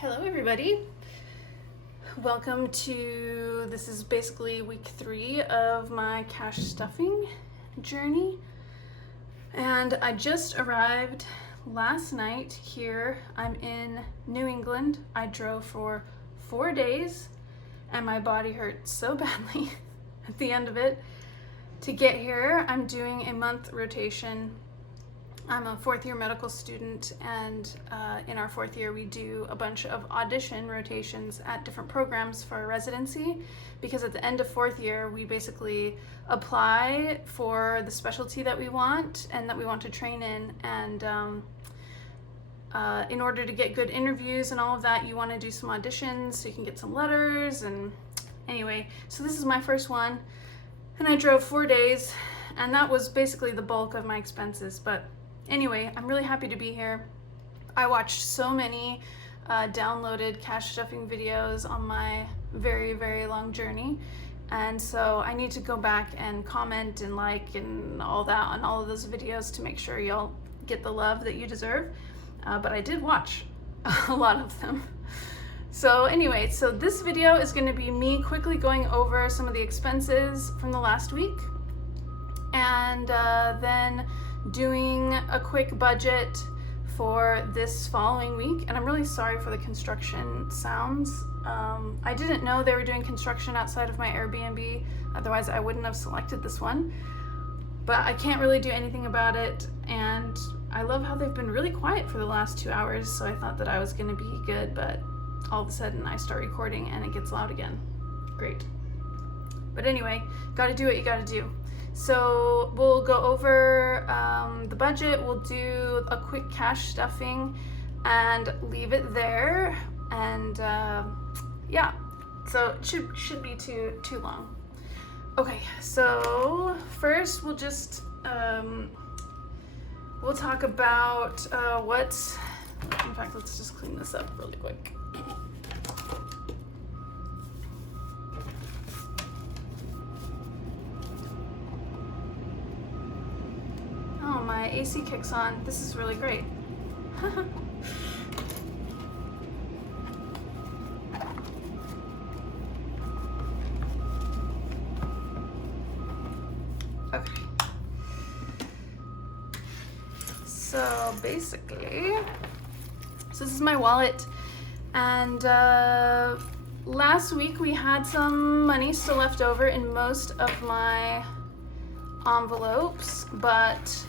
Hello everybody. Welcome to, this is basically week 3 of my cash stuffing journey. And I just arrived last night here. I'm in New England. I drove for 4 days and my body hurt so badly at the end of it. To get here, I'm doing a month rotation. I'm a 4th year medical student, and in our 4th year we do a bunch of audition rotations at different programs for our residency, because at the end of 4th year we basically apply for the specialty that we want and that we want to train in, and in order to get good interviews and all of that, you want to do some auditions so you can get some letters. And anyway, so this is my first one, and I drove 4 days, and that was basically the bulk of my expenses. But anyway, I'm really happy to be here. I watched so many downloaded cash stuffing videos on my very, very long journey. And so I need to go back and comment and like and all that on all of those videos to make sure y'all get the love that you deserve. But I did watch a lot of them. So anyway, so this video is going to be me quickly going over some of the expenses from the last week, and then doing a quick budget for this following week. And I'm really sorry for the construction sounds. I didn't know they were doing construction outside of my Airbnb, otherwise I wouldn't have selected this one. But I can't really do anything about it, and I love how they've been really quiet for the last 2 hours, so I thought that I was going to be good, but all of a sudden I start recording and it gets loud again. Great. But anyway, gotta do what you gotta do. So we'll go over the budget, we'll do a quick cash stuffing and leave it there. And yeah, so it shouldn't be too long. Okay, so first we'll just we'll talk about in fact, let's just clean this up really quick. Oh, my AC kicks on. This is really great. Okay. So basically, this is my wallet, and last week we had some money still left over in most of my envelopes, but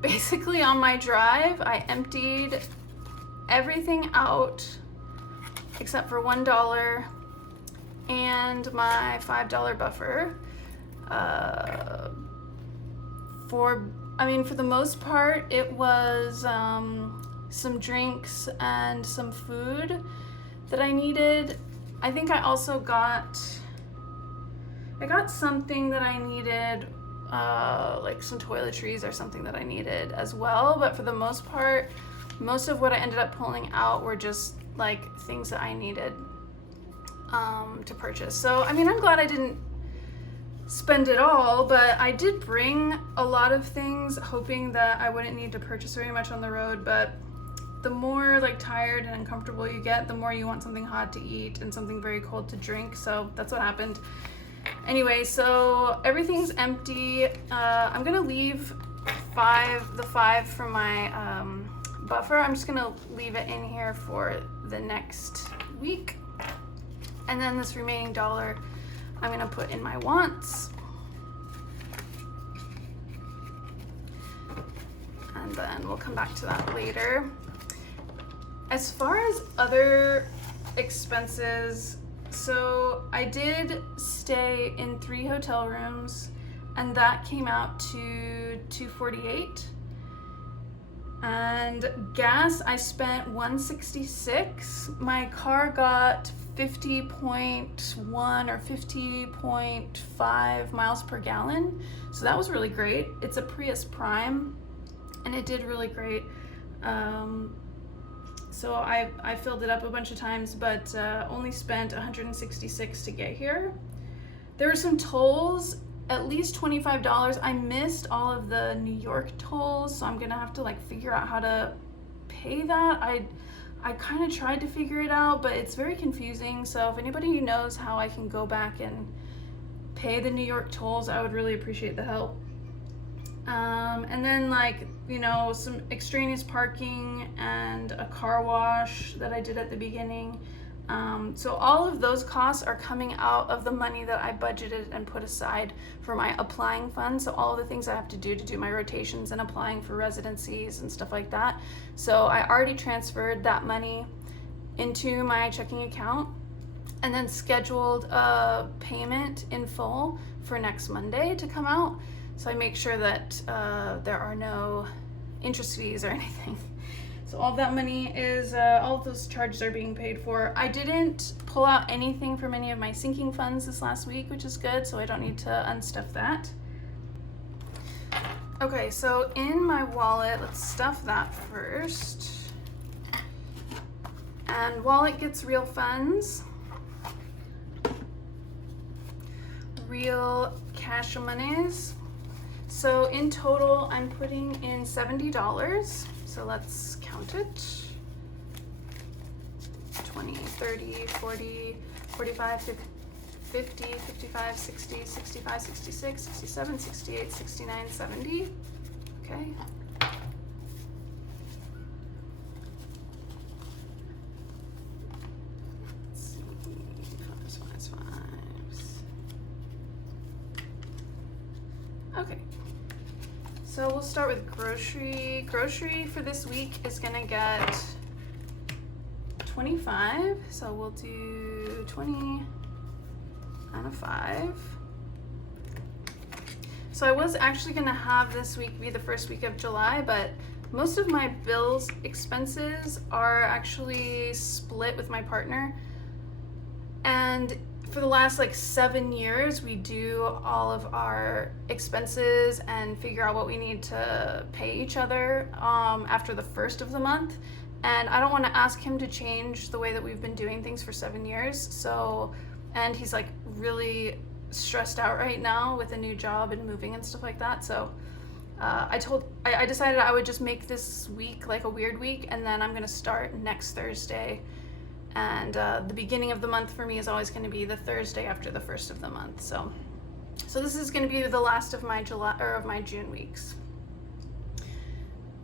basically on my drive I emptied everything out except for $1 and my $5 buffer. For the most part it was some drinks and some food that I needed. I think I also got something that I needed, like some toiletries or something that I needed as well. But for the most part, most of what I ended up pulling out were just like things that I needed to purchase. So I'm glad I didn't spend it all, but I did bring a lot of things hoping that I wouldn't need to purchase very much on the road. But the more like tired and uncomfortable you get, the more you want something hot to eat and something very cold to drink. So that's what happened. Anyway, so everything's empty. I'm gonna leave the five from my buffer. I'm just gonna leave it in here for the next week. And then this remaining $1, I'm gonna put in my wants. And then we'll come back to that later. As far as other expenses, so I did stay in 3 hotel rooms, and that came out to $248. And gas, I spent $166. My car got 50.1 or 50.5 miles per gallon, so that was really great. It's a Prius Prime, and it did really great. So I filled it up a bunch of times, but only spent $166 to get here. There were some tolls, at least $25. I missed all of the New York tolls, so I'm gonna have to like figure out how to pay that. I kind of tried to figure it out, but it's very confusing. So if anybody knows how I can go back and pay the New York tolls, I would really appreciate the help. And then, like, you know, some extraneous parking and a car wash that I did at the beginning. So all of those costs are coming out of the money that I budgeted and put aside for my applying fund. So all of the things I have to do my rotations and applying for residencies and stuff like that. So I already transferred that money into my checking account and then scheduled a payment in full for next Monday to come out. So I make sure that there are no interest fees or anything. So all of that money is, all of those charges are being paid for. I didn't pull out anything from any of my sinking funds this last week, which is good, so I don't need to unstuff that. Okay, so in my wallet, let's stuff that first. And wallet gets real funds. Real cash monies. So in total, I'm putting in $70. So let's count it. 20, 30, 40, 45, 50, 55, 60, 65, 66, 67, 68, 69, 70. Okay. Let's see. Fives. Okay. So we'll start with grocery. Grocery for this week is gonna get 25. So we'll do 20 and a 5. So I was actually gonna have this week be the first week of July, but most of my bills expenses are actually split with my partner. And for the last like 7 years, we do all of our expenses and figure out what we need to pay each other after the first of the month. And I don't want to ask him to change the way that we've been doing things for 7 years. So, and he's like really stressed out right now with a new job and moving and stuff like that. So I decided I would just make this week like a weird week, and then I'm gonna start next Thursday. And the beginning of the month for me is always going to be the Thursday after the first of the month. So this is going to be the last of my June weeks.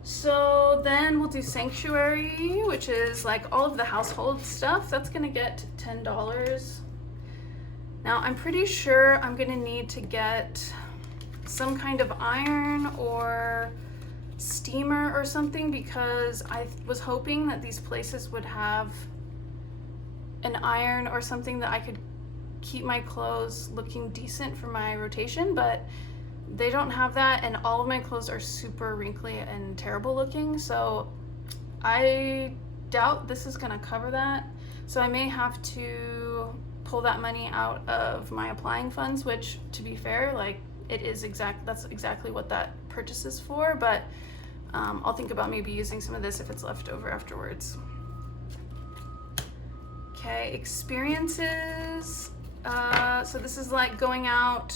So then we'll do sanctuary, which is like all of the household stuff. That's going to get $10. Now I'm pretty sure I'm going to need to get some kind of iron or steamer or something, because I was hoping that these places would have an iron or something that I could keep my clothes looking decent for my rotation, but they don't have that, and all of my clothes are super wrinkly and terrible looking, so I doubt this is gonna cover that. So I may have to pull that money out of my applying funds, which, to be fair, like that's exactly what that purchase is for, but I'll think about maybe using some of this if it's left over afterwards. Okay, experiences. So this is like going out,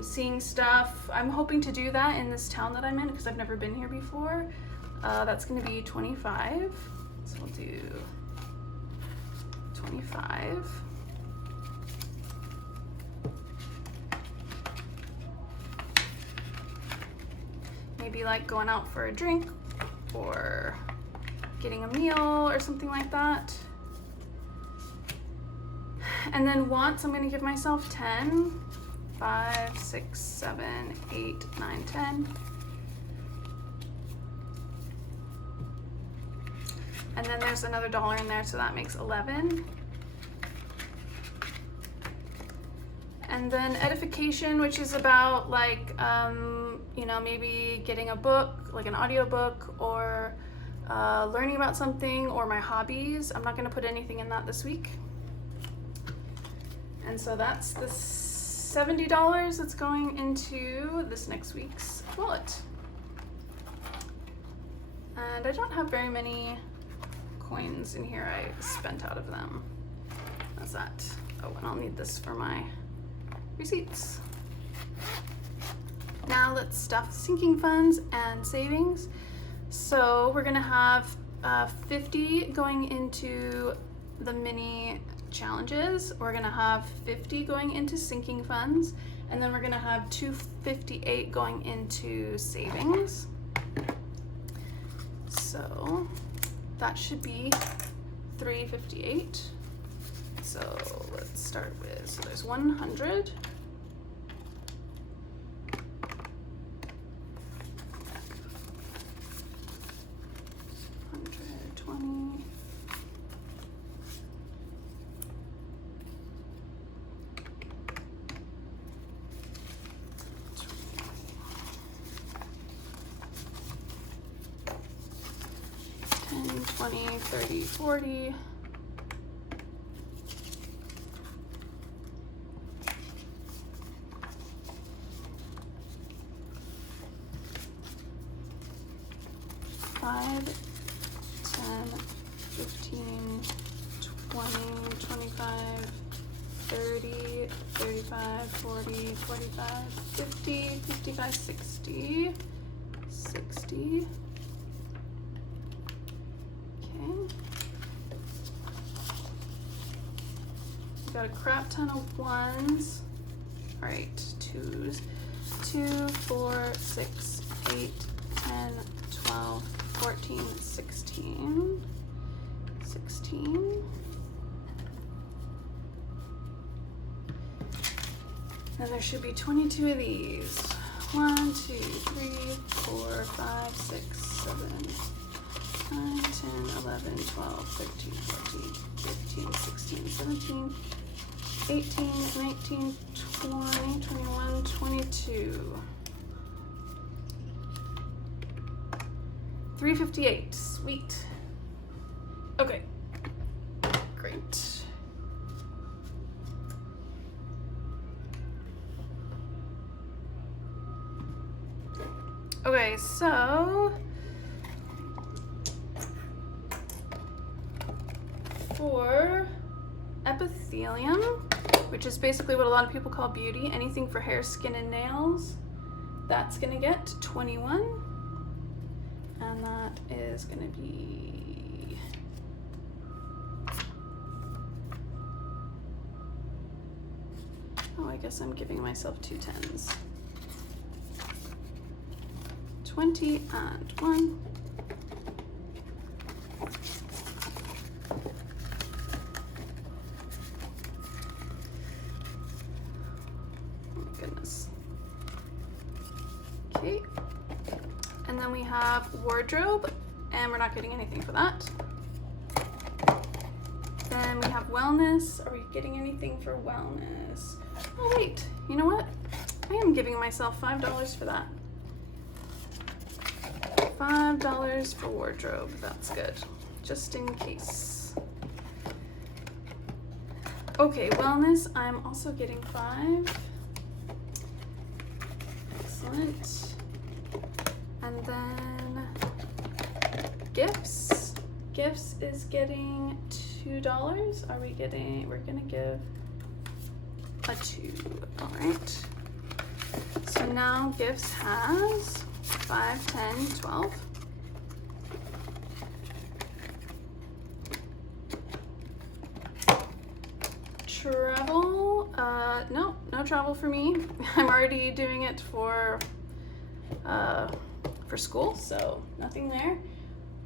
seeing stuff. I'm hoping to do that in this town that I'm in because I've never been here before. That's going to be 25. So we'll do 25. Maybe like going out for a drink or getting a meal or something like that. And then wants, I'm going to give myself 10, 5, 6, 7, 8, 9, 10. And then there's another $1 in there, so that makes 11. And then edification, which is about like, you know, maybe getting a book, like an audiobook, or learning about something, or my hobbies. I'm not going to put anything in that this week. And so that's the $70 that's going into this next week's wallet. And I don't have very many coins in here. I spent out of them. That's that. Oh, and I'll need this for my receipts. Now let's stuff sinking funds and savings. So we're gonna have 50 going into the mini challenges. We're gonna have 50 going into sinking funds, and then we're gonna have 258 going into savings. So that should be 358. So let's start with, so there's 100. 120. 10, 20, 30, 40. 5, 10, 15, 20, 25, 30, 35, 40, 45, 50, 55, 60, 60. Okay. We got a crap ton of ones. All right, twos. 2, 4, 6, 8, 10, 12, 14, 16, 16. Then there should be 22 of these. 1, 2, 3, 4, 5, 6, 7, 9, 10, 11, 12, 13, 14, 15, 16, 17, 18, 19, 20, 21, 22. 358, sweet. Okay, great. Okay, so for epithelium, which is basically what a lot of people call beauty, anything for hair, skin, and nails, that's gonna get 21. And that is gonna be I guess I'm giving myself 2 10s. 20 and 1. Oh my goodness. Okay. And then we have wardrobe, and we're not getting anything for that. Then we have wellness. Are we getting anything for wellness? Oh wait, you know what? I am giving myself $5 for that. $5 for wardrobe, that's good, just in case. Okay, wellness, I'm also getting 5. Excellent. And then gifts. Gifts is getting $2. Are we getting, we're gonna give a 2, all right. So now gifts has 5, 10, 12. Travel, no travel for me. I'm already doing it for school, so nothing there.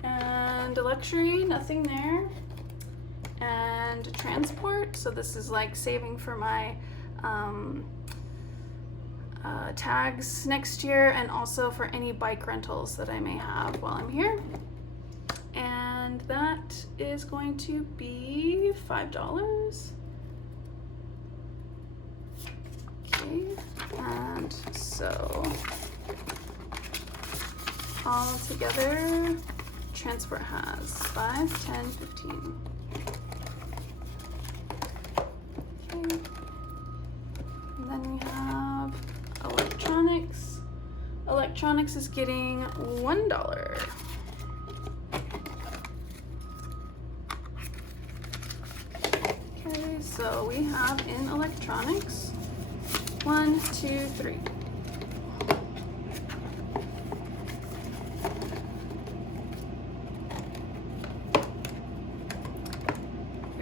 And luxury, nothing there. And transport, so this is like saving for my tags next year, and also for any bike rentals that I may have while I'm here. And that is going to be $5. Okay, and so all together, transport has 5, 10, 15. Okay, and then we have electronics. Electronics is getting $1. Okay, so we have in electronics 1, 2, 3.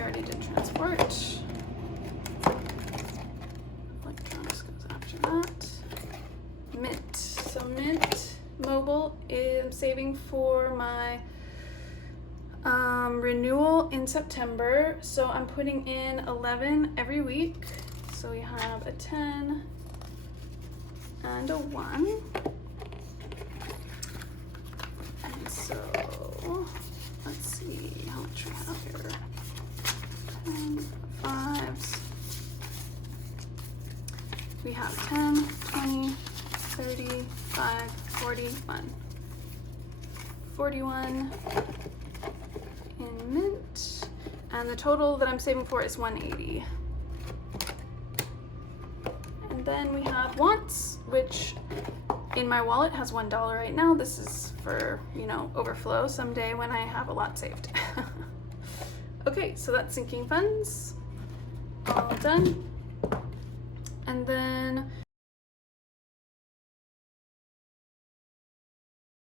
already did transport. Electronics goes after that. Mint. So Mint Mobile is saving for my renewal in September. So I'm putting in 11 every week. So we have a 10 and a 1. And so let's see how much we have here. 10, 5s. We have 10, 20, 35, 41. 41 in Mint. And the total that I'm saving for is 180. And then we have wants, which in my wallet has $1 right now. This is for, you know, overflow someday when I have a lot saved. Okay, so that's sinking funds. All done.